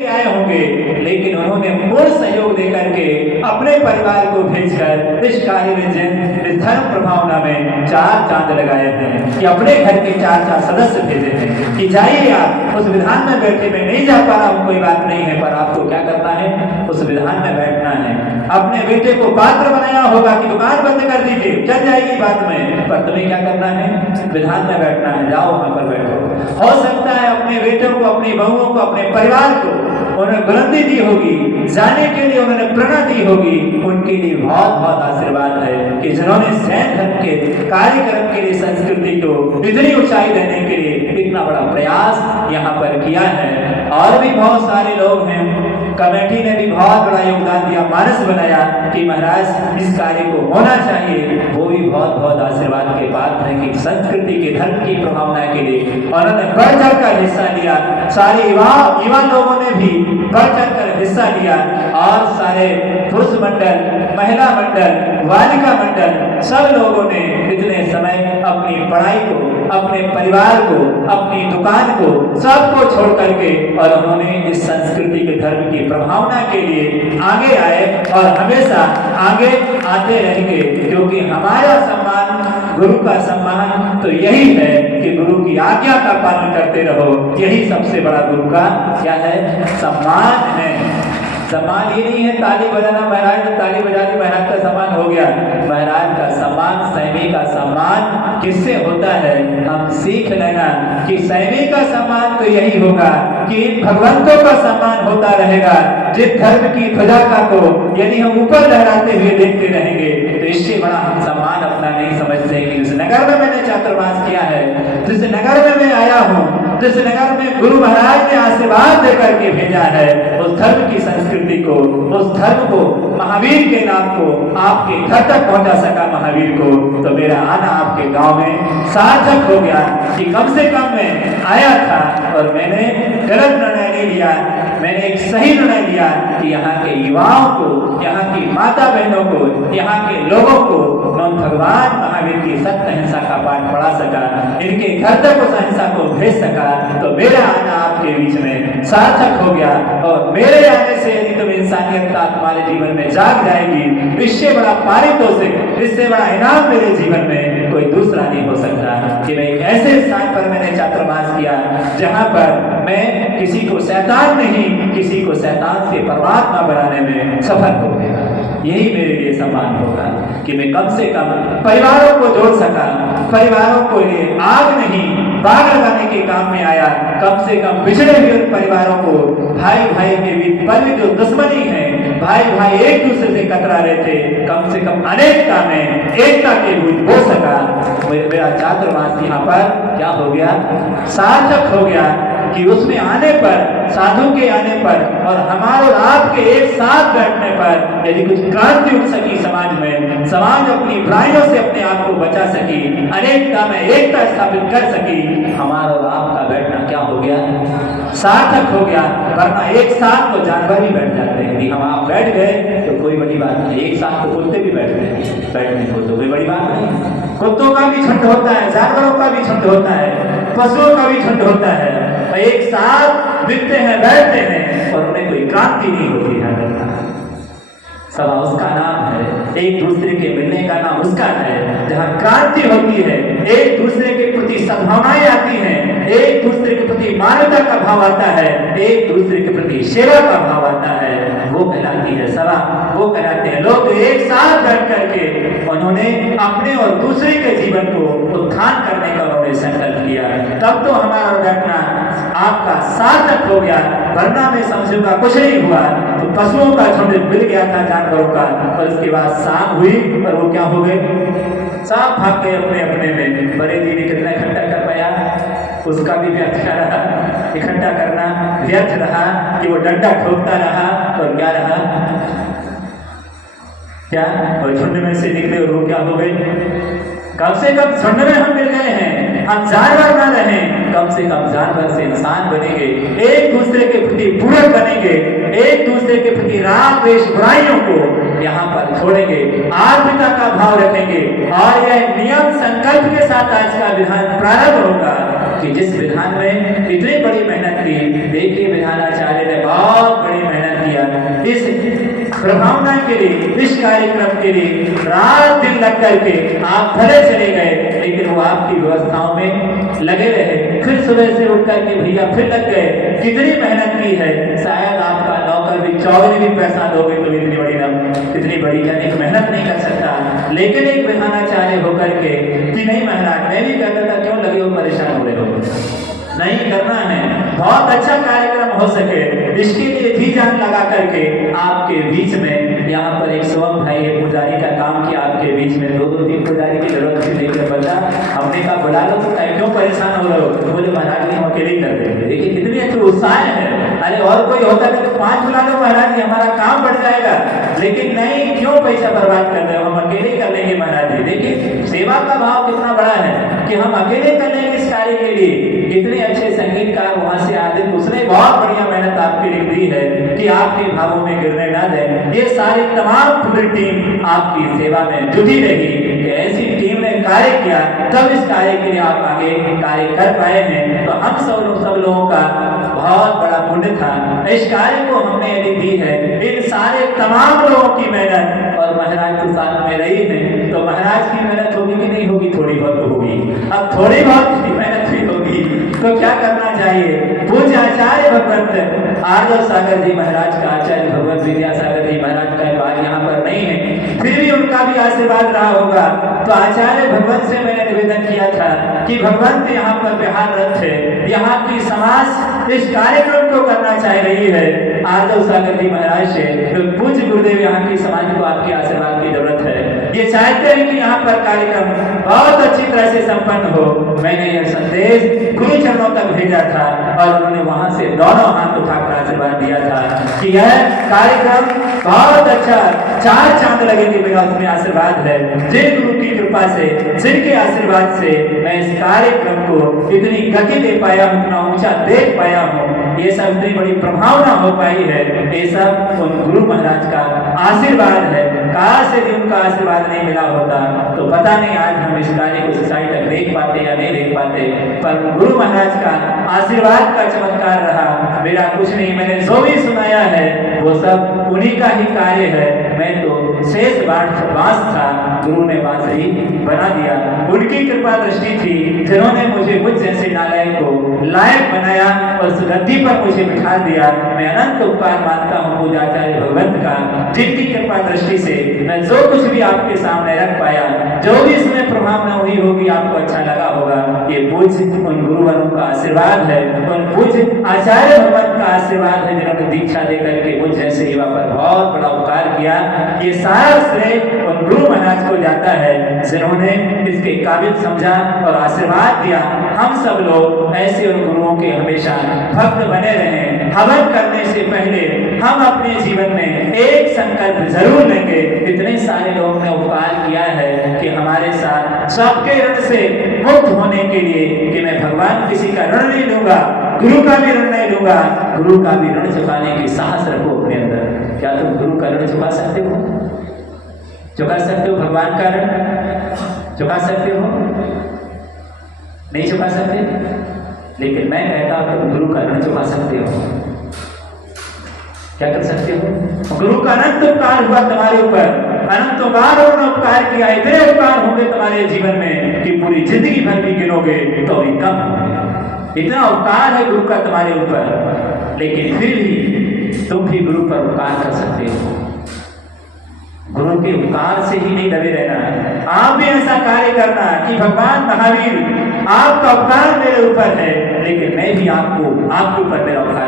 आए होंगे, लेकिन उन्होंने पूर्ण सहयोग देकर के अपने परिवार को भेजकर इस कार्य में इस धर्म प्रभावना में 4 चांद लगाए हैं कि अपने घर के 4 सदस्य भेजे हैं कि जाइए आप उस विधान में बैठे। मैं नहीं जा पा रहा हूँ, कोई बात नहीं है, पर आपको क्या करना है, उस विधान में बैठना है। अपने बेटे को पात्र बनाया होगा कि दुकान बंद कर दीजिए, चल जाएगी बाद में, पर तुम्हें क्या करना है, विधान में बैठना है, जाओ वहां पर बैठो। हो सकता है अपने बेटों को, अपनी बहुओं को, अपने परिवार को उन्होंने बुलंदी दी होगी, जाने के लिए उन्होंने प्रेरणा दी होगी। उनके लिए बहुत बहुत आशीर्वाद है कि जिन्होंने जैन धर्म के कार्यक्रम के लिए, संस्कृति को इतनी ऊंचाई देने के लिए इतना बड़ा प्रयास यहाँ पर किया है। और भी बहुत सारे लोग हैं, कमेटी ने भी बहुत बड़ा योगदान दिया, मानस बनाया कि महाराज इस कार्य को होना चाहिए। वो भी बहुत बहुत आशीर्वाद के बात है कि संस्कृति के धर्म की प्रभावना के लिए उन्होंने बढ़ चढ़ कर हिस्सा लिया। सारे युवा लोगों ने भी बढ़ चढ़ कर हिस्सा लिया और सारे पुरुष मंडल, महिला मंडल, बालिका मंडल, सब लोगों ने इतने समय अपनी पढ़ाई को, अपने परिवार को, अपनी दुकान को, सबको छोड़ करके और उन्होंने इस संस्कृति के धर्म की प्रभावना के लिए आगे आए और हमेशा आगे आते रहेंगे। क्योंकि हमारा सम्मान, गुरु का सम्मान तो यही है कि गुरु की आज्ञा का पालन करते रहो। यही सबसे बड़ा गुरु का क्या है, सम्मान है। सम्मान ये नहीं है ताली बजाना, महाराज ने ताली बजा दी, महाराज का सम्मान हो गया। महाराज का सम्मान, सैनिक का सम्मान किससे होता है, हम सीख लेना कि सैनिक का सम्मान तो यही होगा कि भगवंतों का सम्मान होता रहेगा। जिस धर्म की ध्वजा को यदि हम ऊपर लहराते हुए देखते रहेंगे तो इससे बड़ा हम सम्मान अपना नहीं समझते। कि जिस नगर में मैंने छात्रावास किया है, जिस नगर में मैं आया हूँ, जिस नगर में गुरु महाराज ने आशीर्वाद देकर के भेजा है, उस धर्म की संस्कृति को, उस धर्म को, महावीर के नाम को आपके घर तक पहुंचा सका महावीर को, तो मेरा आना आपके गांव में सार्थक हो गया। कि कम से कम मैं आया था और मैंने गलत निर्णय नहीं लिया, मैंने एक सही निर्णय लिया कि यहाँ के युवाओं को, यहाँ की माता बहनों को, यहाँ के लोगों को मैं भगवान महावीर की सत्य अहिंसा का पाठ पढ़ा सका, इनके घर तक उस अहिंसा को भेज सका। तो मेरा आना आपके बीच में सार्थक हो गया। और मेरे आने से यदि तुम इंसानियत का तुम्हारे जीवन में जाग जाएगी, इससे बड़ा पारितोषिक, इससे बड़ा इनाम मेरे जीवन में कोई दूसरा नहीं हो सकता। कि मैं एक ऐसे स्थान पर मैंने छात्रावास किया जहां पर मैं किसी को शैतान नहीं, किसी को शैतान से परमात्मा बनाने में सफल हो गया। यही मेरे लिए सम्मान होगा कि मैं कम से कम परिवारों को जोड़ सका, परिवारों को लिए आग नहीं बाग लगाने के काम में आया। कम से कम पिछड़े हुए परिवारों को, भाई भाई के बीच पहले जो दुश्मनी है, भाई भाई एक दूसरे से कतरा रहे थे, कम से कम अनेकता में एकता के बीच हो सका। मेरा छात्रावास यहाँ पर क्या हो गया, सार्थक हो गया। कि उसमें आने पर, साधु के आने पर और हमारे और आपके एक साथ बैठने पर यदि कुछ क्रांति उठ सकी समाज में, समाज अपनी बुराइयों से अपने आप को बचा सकी, अनेकता में एकता स्थापित कर सकी, हमारा और आपका बैठना क्या हो गया, सार्थक हो गया। वरना एक साथ तो जानवर भी बैठ जाते हैं। यदि हम आप बैठ गए तो कोई बड़ी बात नहीं, एक साथ तो कुत्ते भी बैठते हैं, बैठने को तो कोई बड़ी बात नहीं। कुत्तों का भी झुंड होता है, जानवरों का भी झुंड होता है, पशुओं का भी झुंड होता है, एक साथ दिखते हैं, बैठते हैं और उन्हें कोई क्रांति नहीं होती है। सभा उसका नाम है, एक दूसरे के मिलने का नाम उसका है, जहाँ क्रांति होती है, एक दूसरे के प्रति सद्भावनाएं आती हैं, एक दूसरे के प्रति मानवता का भाव आता है, एक दूसरे के प्रति सेवा का भाव आता है, वो कहलाती है सभा, वो कहलाते हैं लोग। एक साथ बैठ करके उन्होंने अपने और दूसरे के जीवन को उत्थान करने का उन्होंने संकल्प किया, तब तो हमारा बैठना आपका सार्थक हो गया। वरना में समझूंगा कुछ नहीं हुआ। तो पशुओं का झुंड मिल गया था जानवरों का, और उसके बाद सांप हुई और वो क्या हो गए, सांप भाग गए अपने अपने में। बड़े जी ने कितना इकट्ठा कर पाया, उसका भी व्यर्थ रहा, इकट्ठा करना व्यर्थ रहा कि वो डंडा ठोकता रहा और क्या रहा, क्या और झुंड में से निकले और वो क्या हो गए। कम से कम झुंड में हम मिल गए हैं, हम जानवर न रहें, कम से कम जानवर से इंसान बनेंगे, एक दूसरे के प्रति पूरक बनेंगे, एक दूसरे के प्रति राग द्वेष बुराइयों को यहाँ पर छोड़ेंगे, आत्मीयता का भाव रखेंगे। और यह नियम संकल्प के साथ आज का विधान प्रारंभ होगा कि जिस विधान में इतनी बड़ी मेहनत की, देखिए विधानाचार्य ने बहुत प्रभावना के लिए, इस कार्यक्रम के लिए रात दिन लग करके आप भले चले गए, लेकिन वो आपकी व्यवस्थाओं में लगे रहे। फिर सुबह से उठ करके भैया फिर लग गए, कितनी मेहनत की है। शायद आपका नौकर भी चौगुनी भी पैसा दोगे तो इतनी बड़ी कितनी बड़ी मेहनत नहीं कर सकता। लेकिन एक विधानाचार्य होकर के कि नहीं महाराज, मैं भी कहता था क्यों लगे हो, परेशान हो रहे हो, नहीं करना है, बहुत अच्छा कार्यक्रम हो सके, इसके लिए जी जान लगा करके आपके बीच में यहाँ पर एक स्वयं भाई एक पुजारी का काम किया। आपके बीच में दो तीन पुजारी की जरूरत थी, लेकर बता हमने कहा बुला लो, तो क्यों परेशान हो रहे हो, तो बोले महाराज हम अकेले ही कर देंगे। देखिए कितनी अच्छी उत्साह है। अरे और कोई होता है तो 5 बुला लो महाराज जी, हमारा काम बढ़ जाएगा, लेकिन नहीं, क्यों पैसा बर्बाद कर रहे हो, हम अकेले कर लेंगे महाराज जी। देखिए सेवा का भाव कितना बड़ा है कि हम अकेले कर लेंगे इस कार्य के लिए। कितने अच्छे संगीतकार वहां से आते, उसने बहुत बढ़िया मेहनत आपके लिए दी है कि आपके भावों में गिरने ना दें। ये सारी तमाम पूरी टीम आपकी सेवा में जुटी रही कि ऐसी टीम ने कार्य किया, तब इस कार्य के लिए आप आगे कार्य कर पाए हैं। तो हम सब लोगों का बहुत बड़ा पुण्य था। इस कार्य को हमने यदि दी है, इन सारे तमाम लोगों की मेहनत और महाराज के साथ में रही है, तो महाराज की मेहनत होगी कि नहीं होगी, थोड़ी बहुत होगी। अब थोड़ी बहुत मेहनत भी होगी तो क्या करना चाहिए। पूज्य आचार्य भगवंत आर्य सागर जी महाराज का, आचार्य भगवंत विद्यासागर जी महाराज का बात यहाँ पर नहीं है, फिर भी उनका भी आशीर्वाद रहा होगा। तो आचार्य भगवंत से मैंने निवेदन किया था कि भगवंत यहाँ पर बिहार रथ है, यहाँ की समाज इस कार्यक्रम को करना चाह रही है। आर्य सागर जी महाराज से पूज्य गुरुदेव यहाँ की समाज को आपके आशीर्वाद की जरूरत है। ये चाहते हैं कि यहाँ पर कार्यक्रम बहुत अच्छी तरह से संपन्न हो। मैंने यह संदेश गुरु चरणों तक भेजा था और उन्होंने वहां से दोनों हाथ उठाकर आशीर्वाद दिया था कि यह कार्यक्रम बहुत अच्छा, 4 चांद लगेंगे, मेरा उसमें आशीर्वाद है। जिन गुरु की कृपा से, जिनके आशीर्वाद से मैं इस कार्यक्रम को इतनी गति दे पाया हूँ, इतना ऊंचा देख पाया हूँ, ये सब इतनी बड़ी प्रभावना हो पाई है, ये सब उन गुरु महाराज का आशीर्वाद है। काश यदि उनका आशीर्वाद नहीं मिला होता तो पता नहीं आज हम इस कार्य को सच्चाई तक देख पाते या नहीं देख पाते। पर गुरु महाराज का आशीर्वाद का चमत्कार रहा, मेरा कुछ नहीं। मैंने जो भी सुनाया है वो सब उन्हीं का ही कार्य है। मैं तो शेष बांस था, गुरु ने बांसुरी बना दिया। उनकी कृपा दृष्टि थी, जिन्होंने मुझे जैसे नालायक को लायक बनाया और सुगद्धि पर मुझे बिठा दिया। मैं अनंत उपकार मानता हूँ पूज्य आचार्य भगवंत का, जिनकी कृपा दृष्टि से मैं जो कुछ भी आपके सामने रख पाया, जो भी इसमें प्रभावना हुई होगी, आपको अच्छा लगा होगा। ये पूज्य उन गुरुवरों का आशीर्वाद है, उन पूज्य आचार्य भगवंत का आशीर्वाद है, जिन्होंने दीक्षा देकर के मुझ जैसे युवा पर बहुत बड़ा उपकार किया। ये सारा श्रेय उन गुरु महाराज को जाता है, जिन्होंने इसके काबिल समझा और आशीर्वाद दिया। हम सब लोग ऐसे उन गुरुओं के हमेशा भक्त बने रहें। हवन करने से पहले हम अपने जीवन में एक संकल्प जरूर लेंगे। इतने सारे लोगों ने उपकार किया है कि हमारे साथ सबके ऋण से मुक्त होने के लिए कि मैं भगवान किसी का ऋण नहीं लूंगा, गुरु का भी ऋण नहीं लूंगा, गुरु का भी ऋण चुकाने की साहस रखो अपने अंदर। क्या तुम गुरु का ऋण चुका सकते हो? चुका सकते हो? भगवान का ऋण चुका सकते हो? नहीं चुका सकते, लेकिन मैं कहता हूं तुम गुरु का ऋण चुका सकते हो। क्या कर सकते हो? गुरु का अनंत उपकार हुआ तुम्हारे ऊपर, अनंत बार उन्होंने उपकार किया। इतने उपकार होंगे तुम्हारे जीवन में कि पूरी जिंदगी भर भी गिनोगे तो भी कम। इतना उपकार है गुरु का तुम्हारे ऊपर, लेकिन फिर भी तुम भी गुरु पर उपकार कर सकते हो। गुरु के उपकार से ही नहीं दबे रहना है, आप भी ऐसा कार्य करना कि भगवान महावीर आपका उपकार मेरे ऊपर है, लेकिन मैं भी आपके ऊपर मेरा उपकार